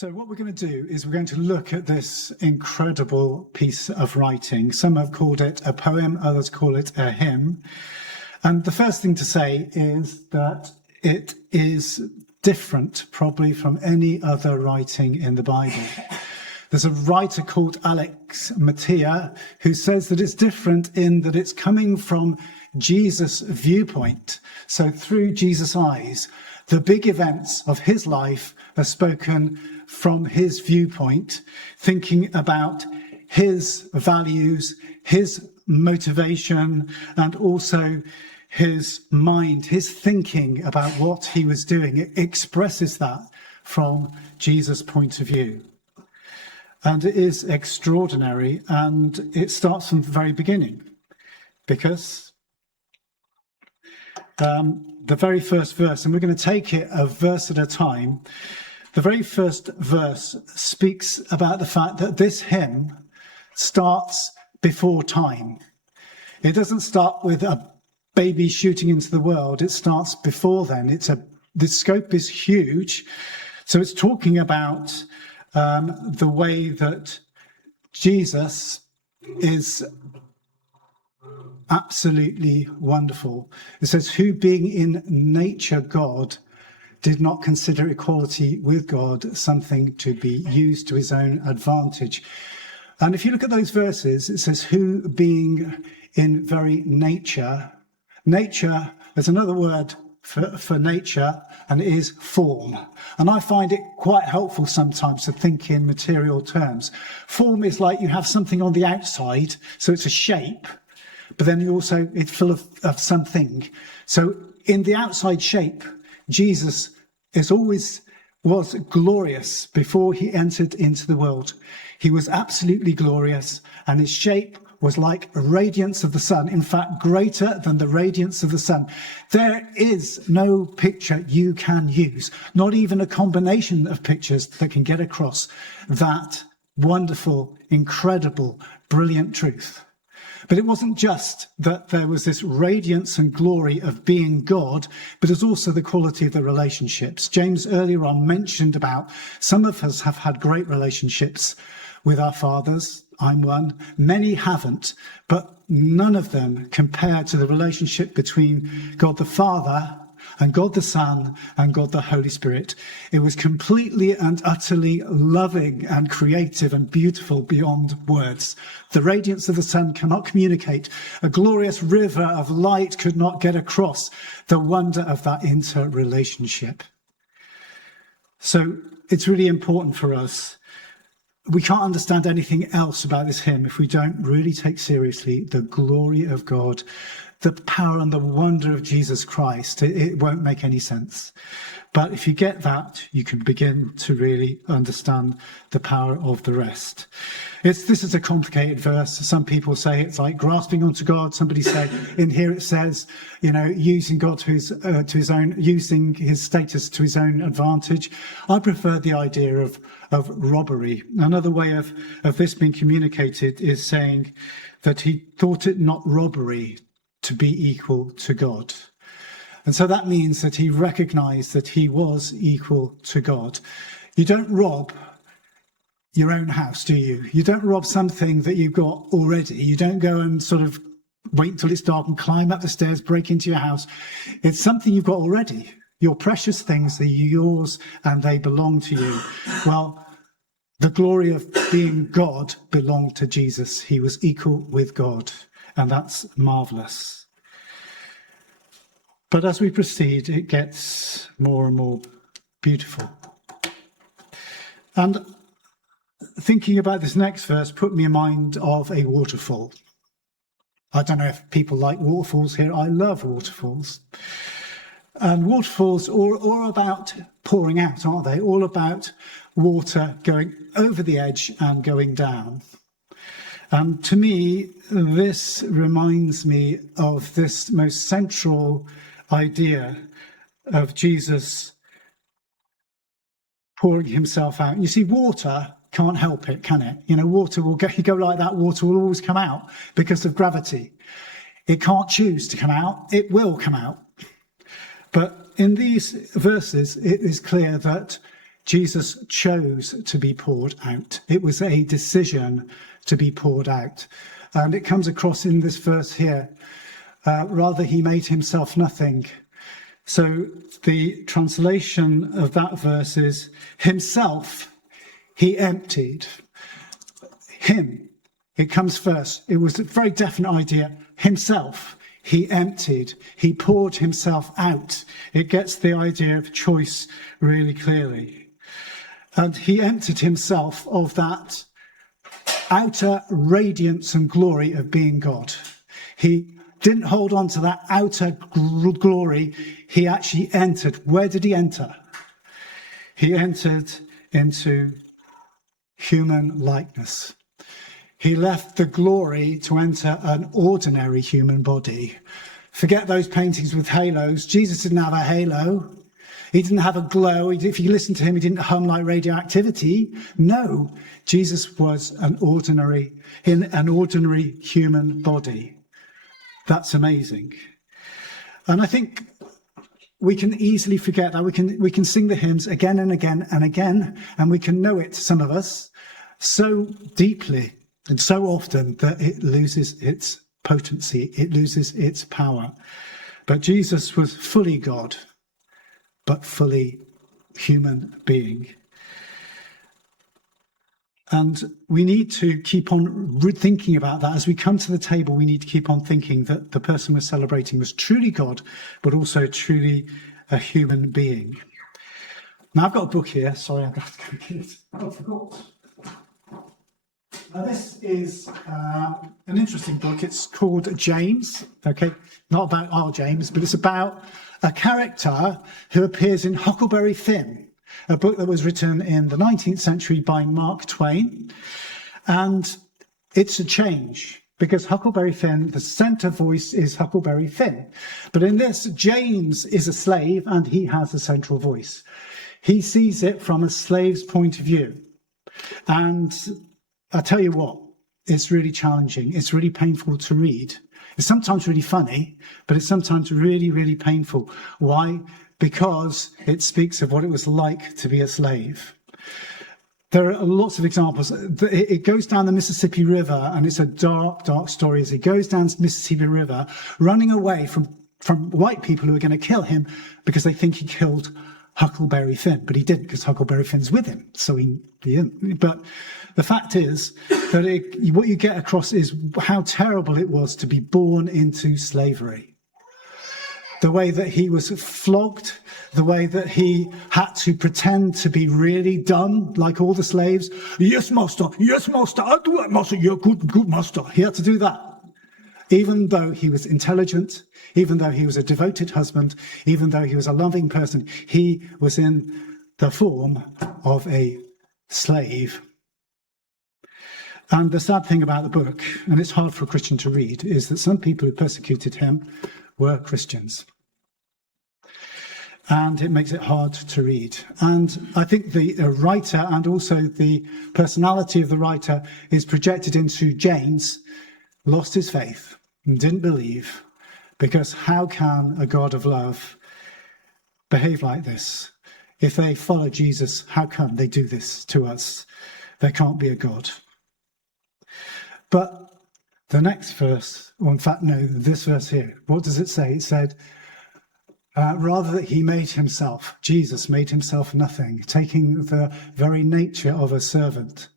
So what we're going to do is we're going to look at this incredible piece of writing. Some have called it a poem, others call it a hymn. And the first thing to say is that it is different probably from any other writing in the Bible. There's a writer called Alex Mattia who says that it's different in that it's coming from Jesus' viewpoint. So through Jesus' eyes, the big events of his life are spoken from his viewpoint, thinking about his values, his motivation, and also his mind, his thinking about what he was doing. It expresses that from Jesus' point of view. And it is extraordinary, and it starts from the very beginning, because the very first verse, and we're going to take it a verse at a time. The very first verse speaks about the fact that this hymn starts before time. It doesn't start with a baby shooting into the world. It starts before then. The scope is huge. So it's talking about the way that Jesus is absolutely wonderful. It says, who being in nature God, did not consider equality with God something to be used to his own advantage. And if you look at those verses, it says, who being in very nature, there's another word for nature, and it is form. And I find it quite helpful sometimes to think in material terms. Form is like you have something on the outside, so it's a shape, but then it's full of something. So in the outside shape, Jesus was glorious before he entered into the world. He was absolutely glorious, and his shape was like a radiance of the sun, in fact, greater than the radiance of the sun. There is no picture you can use, not even a combination of pictures that can get across that wonderful, incredible, brilliant truth. But it wasn't just that there was this radiance and glory of being God, but it's also the quality of the relationships. James earlier on mentioned about some of us have had great relationships with our fathers. I'm one. Many haven't, but none of them compare to the relationship between God the Father and God the Son and God the Holy Spirit. It was completely and utterly loving and creative and beautiful beyond words. The radiance of the sun cannot communicate. A glorious river of light could not get across the wonder of that interrelationship. So it's really important for us. We can't understand anything else about this hymn if we don't really take seriously the glory of God, the power and the wonder of Jesus Christ. It won't make any sense. But if you get that, you can begin to really understand the power of the rest. This is a complicated verse. Some people say it's like grasping onto God. Somebody say in here it says, using God to his own, using his status to his own advantage. I prefer the idea of robbery. Another way of this being communicated is saying that he thought it not robbery to be equal to God. And so that means that he recognized that he was equal to God. You don't rob your own house, do you? You don't rob something that you've got already. You don't go and sort of wait until it's dark and climb up the stairs, break into your house. It's something you've got already. Your precious things are yours and they belong to you. Well, the glory of being God belonged to Jesus. He was equal with God, and that's marvelous. But as we proceed, it gets more and more beautiful. And thinking about this next verse put me in mind of a waterfall. I don't know if people like waterfalls here. I love waterfalls. And waterfalls are all about pouring out, aren't they? All about water going over the edge and going down. And to me, this reminds me of this most central idea of Jesus pouring himself out. You see, water can't help it, can it? Water will go like that. Water will always come out because of gravity. It can't choose to come out. It will come out. But in these verses, it is clear that Jesus chose to be poured out. It was a decision to be poured out. And it comes across in this verse here. Rather, he made himself nothing. So the translation of that verse is, himself he emptied. Him, it comes first. It was a very definite idea. Himself he emptied. He poured himself out. It gets the idea of choice really clearly. And he emptied himself of that outer radiance and glory of being God. He didn't hold on to that outer glory. He actually entered. Where did he enter? He entered into human likeness. He left the glory to enter an ordinary human body. Forget those paintings with halos. Jesus didn't have a halo. He didn't have a glow. If you listen to him, he didn't hum like radioactivity. No, Jesus was in an ordinary human body. That's amazing. And I think we can easily forget that. We can sing the hymns again and again and again, and we can know it, some of us, so deeply and so often that it loses its potency, it loses its power. But Jesus was fully God, but fully human being. And we need to keep on thinking about that. As we come to the table, we need to keep on thinking that the person we're celebrating was truly God, but also truly a human being. Now, I've got a book here. Sorry, I've got to go get it. I forgot. Now, this is an interesting book. It's called James. Okay, not about our James, but it's about a character who appears in Huckleberry Finn, a book that was written in the 19th century by Mark Twain. And it's a change because Huckleberry Finn, the centre voice is Huckleberry Finn. But in this, James is a slave and he has a central voice. He sees it from a slave's point of view. And I tell you what, it's really challenging. It's really painful to read. It's sometimes really funny, but it's sometimes really, really painful. Why? Because it speaks of what it was like to be a slave. There are lots of examples. It goes down the Mississippi River, and it's a dark, dark story as he goes down the Mississippi River, running away from white people who are going to kill him because they think he killed Huckleberry Finn. But he didn't, because Huckleberry Finn's with him. So he didn't. But the fact is that what you get across is how terrible it was to be born into slavery. The way that he was flogged, the way that he had to pretend to be really dumb, like all the slaves. Yes, master, I'll do it, master, you're good master. He had to do that. Even though he was intelligent, even though he was a devoted husband, even though he was a loving person, he was in the form of a slave. And the sad thing about the book, and it's hard for a Christian to read, is that some people who persecuted him were Christians. And it makes it hard to read. And I think the writer and also the personality of the writer is projected into James, lost his faith and didn't believe, because how can a God of love behave like this? If they follow Jesus, how come they do this to us? There can't be a God. But the next verse, or in fact, no, this verse here, what does it say? It said, rather that he made himself, Jesus made himself nothing, taking the very nature of a servant.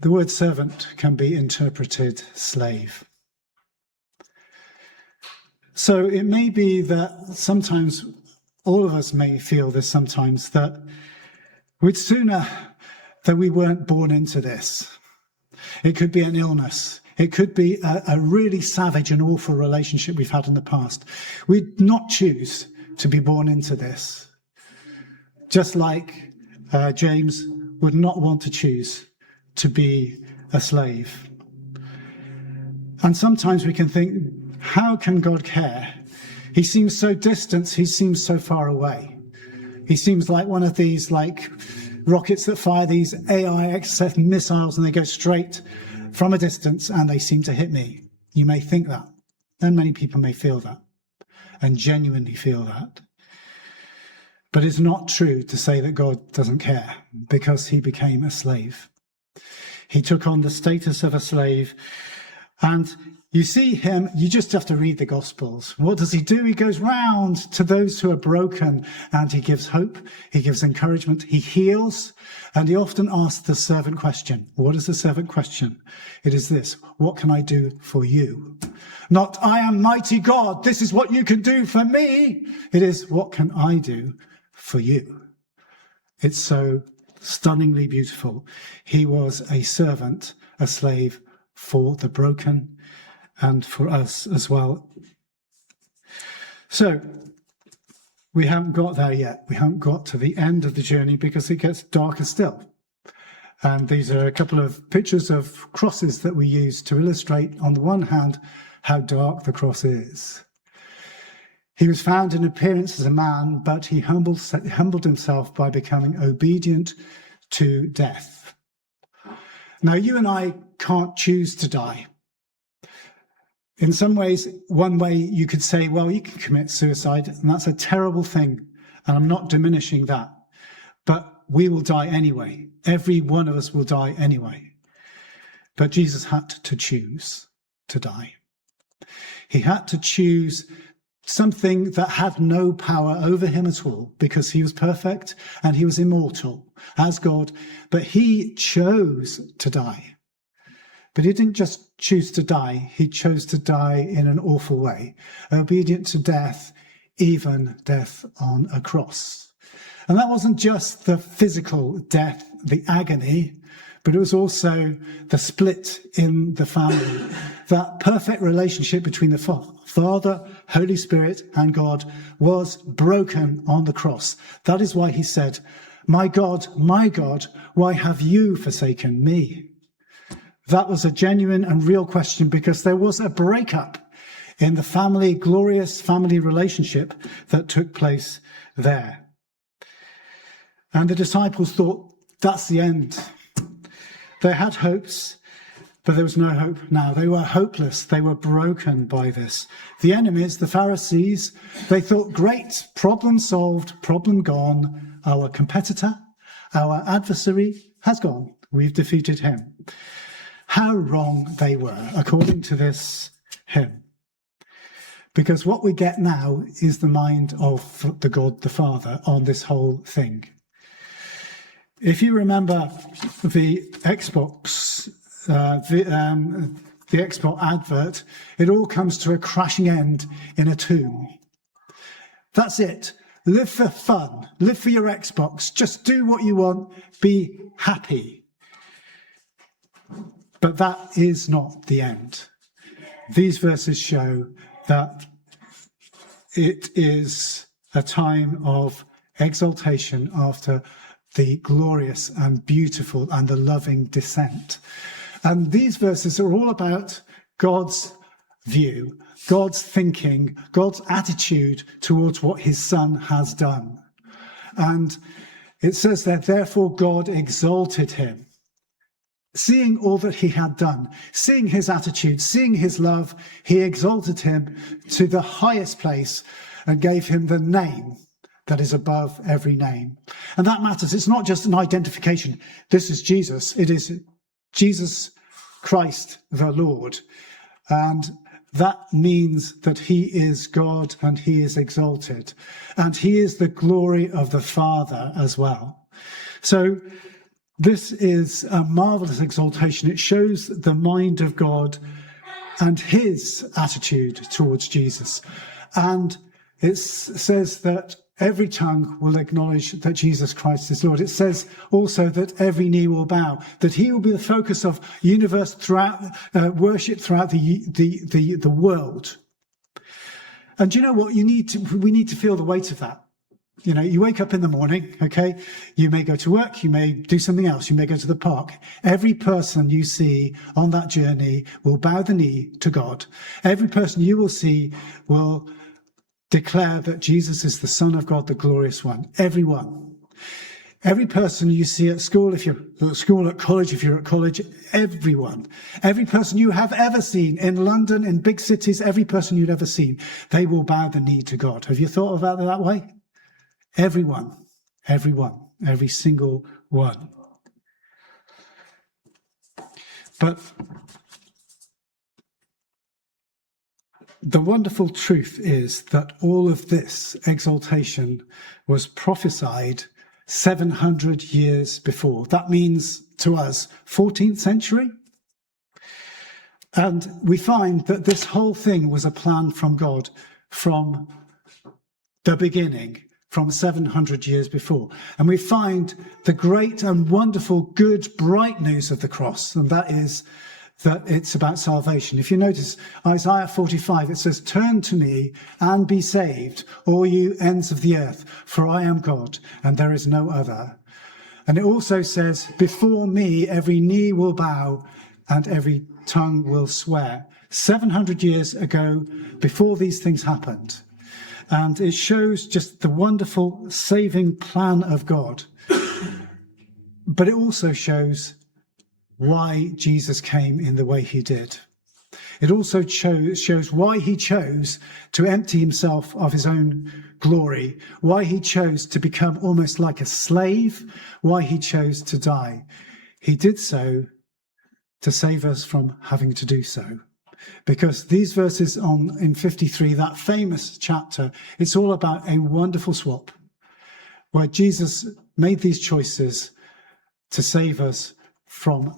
The word servant can be interpreted slave. So it may be that sometimes, all of us may feel this sometimes, that we'd sooner that we weren't born into this. It could be an illness. It could be a really savage and awful relationship we've had in the past. We'd not choose to be born into this. Just like James would not want to choose to be a slave. And sometimes we can think, how can God care? He seems so distant. He seems so far away. He seems like one of these rockets that fire these AIXF missiles and they go straight from a distance and they seem to hit me. You may think that. And many people may feel that and genuinely feel that. But it's not true to say that God doesn't care, because he became a slave. He took on the status of a slave. And you see him, you just have to read the Gospels. What does he do? He goes round to those who are broken, and he gives hope, he gives encouragement, he heals, and he often asks the servant question. What is the servant question? It is this: what can I do for you? Not, I am mighty God, this is what you can do for me. It is, what can I do for you? It's so stunningly beautiful. He was a servant, a slave for the broken, and for us as well. So we haven't got there yet. We haven't got to the end of the journey, because it gets darker still. And these are a couple of pictures of crosses that we use to illustrate, on the one hand, how dark the cross is. He was found in appearance as a man, but he humbled himself by becoming obedient to death. Now, you and I can't choose to die. In some ways, one way you could say, well, you can commit suicide, and that's a terrible thing, and I'm not diminishing that. But we will die anyway. Every one of us will die anyway. But Jesus had to choose to die. He had to choose something that had no power over him at all, because he was perfect and he was immortal as God, but he chose to die. But he didn't just choose to die, he chose to die in an awful way, obedient to death, even death on a cross. And that wasn't just the physical death, the agony, but it was also the split in the family. That perfect relationship between the Father, Holy Spirit, and God was broken on the cross. That is why he said, my God, why have you forsaken me? That was a genuine and real question, because there was a breakup in the family, glorious family relationship that took place there. And the disciples thought, that's the end. They had hopes, but there was no hope now. They were hopeless. They were broken by this. The enemies, the Pharisees, they thought, great, problem solved, problem gone. Our competitor, our adversary has gone. We've defeated him. How wrong they were, according to this hymn. Because what we get now is the mind of the God the Father on this whole thing. If you remember the Xbox, the Xbox advert, it all comes to a crashing end in a tomb. That's it. Live for fun. Live for your Xbox. Just do what you want. Be happy. But that is not the end. These verses show that it is a time of exaltation after the glorious and beautiful and the loving descent. And these verses are all about God's view, God's thinking, God's attitude towards what his Son has done. And it says that, therefore God exalted him. Seeing all that he had done, seeing his attitude, seeing his love, he exalted him to the highest place and gave him the name that is above every name. And that matters. It's not just an identification. This is Jesus. It is Jesus Christ the Lord. And that means that he is God and he is exalted. And he is the glory of the Father as well. So this is a marvelous exaltation. It shows the mind of God and his attitude towards Jesus. And it says that every tongue will acknowledge that Jesus Christ is Lord. It says also that every knee will bow, that he will be the focus of universe throughout worship throughout the world. And do you know what? We need to feel the weight of that. You know, you wake up in the morning, okay? You may go to work, you may do something else, you may go to the park. Every person you see on that journey will bow the knee to God. Every person you will see will declare that Jesus is the Son of God, the glorious one. Everyone. Every person you see at school, if you're at school, at college, if you're at college, everyone. Every person you have ever seen in London, in big cities, every person you've ever seen, they will bow the knee to God. Have you thought about it that way? Everyone, every single one. But the wonderful truth is that all of this exaltation was prophesied 700 years before. That means to us 14th century. And we find that this whole thing was a plan from God from the beginning, from 700 years before. And we find the great and wonderful, good, bright news of the cross, and that is that it's about salvation. If you notice Isaiah 45, it says, "Turn to me and be saved, all you ends of the earth, for I am God, and there is no other." And it also says, "Before me every knee will bow and every tongue will swear." 700 years ago, before these things happened. And it shows just the wonderful saving plan of God. But it also shows why Jesus came in the way he did. It also shows why he chose to empty himself of his own glory, why he chose to become almost like a slave, why he chose to die. He did so to save us from having to do so. Because these verses in 53, that famous chapter, it's all about a wonderful swap where Jesus made these choices to save us from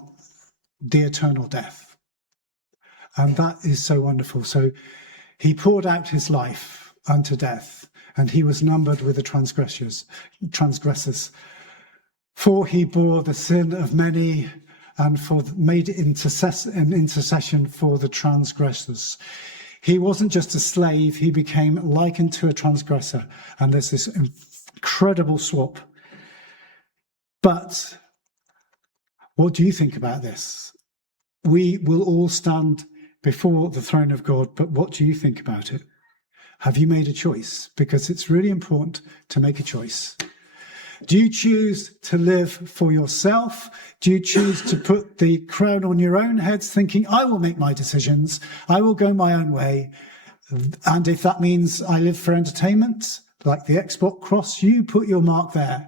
the eternal death. And that is so wonderful. So he poured out his life unto death, and he was numbered with the transgressors. For he bore the sin of many and made intercession for the transgressors. He wasn't just a slave, he became likened to a transgressor. And there's this incredible swap. But what do you think about this? We will all stand before the throne of God, but what do you think about it? Have you made a choice? Because it's really important to make a choice. Do you choose to live for yourself? Do you choose to put the crown on your own heads, thinking, I will make my decisions, I will go my own way, and if that means I live for entertainment, like the Xbox cross, you put your mark there.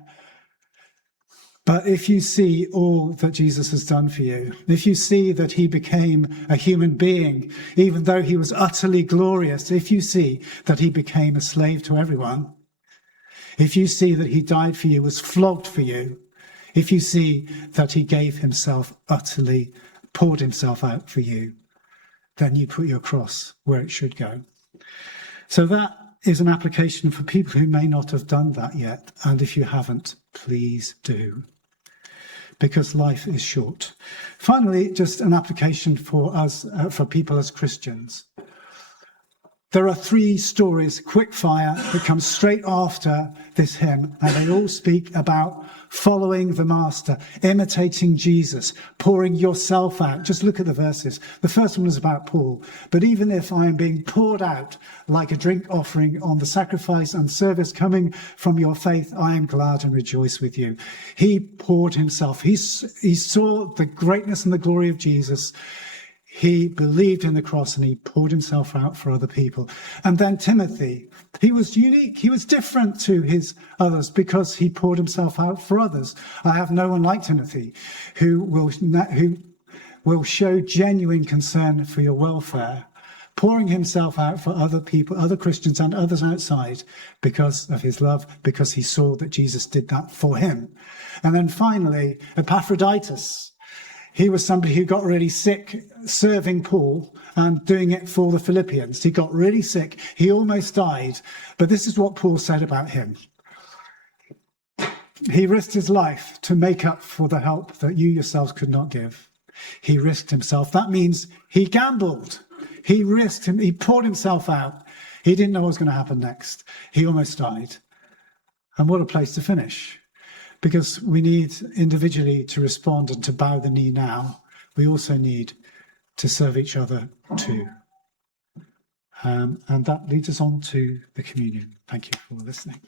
But if you see all that Jesus has done for you, if you see that he became a human being, even though he was utterly glorious, if you see that he became a slave to everyone, if you see that he died for you, was flogged for you, if you see that he gave himself utterly, poured himself out for you, then you put your cross where it should go. So that is an application for people who may not have done that yet. And if you haven't, please do. Because life is short. Finally, just an application for us, for people as Christians. There are 3 stories, quick fire, that come straight after this hymn, and they all speak about following the Master, imitating Jesus, pouring yourself out. Just look at the verses. The first one is about Paul. But even if I am being poured out like a drink offering on the sacrifice and service coming from your faith, I am glad and rejoice with you. He poured himself. He saw the greatness and the glory of Jesus. He believed in the cross and he poured himself out for other people. And then Timothy, he was unique. He was different to his others because he poured himself out for others. I have no one like Timothy who will show genuine concern for your welfare, pouring himself out for other people, other Christians and others outside because of his love, because he saw that Jesus did that for him. And then finally, Epaphroditus. He was somebody who got really sick serving Paul and doing it for the Philippians. He got really sick. He almost died. But this is what Paul said about him. He risked his life to make up for the help that you yourselves could not give. He risked himself. That means he gambled. He risked him. He poured himself out. He didn't know what was going to happen next. He almost died. And what a place to finish. Because we need individually to respond and to bow the knee now. We also need to serve each other too. And that leads us on to the communion. Thank you for listening.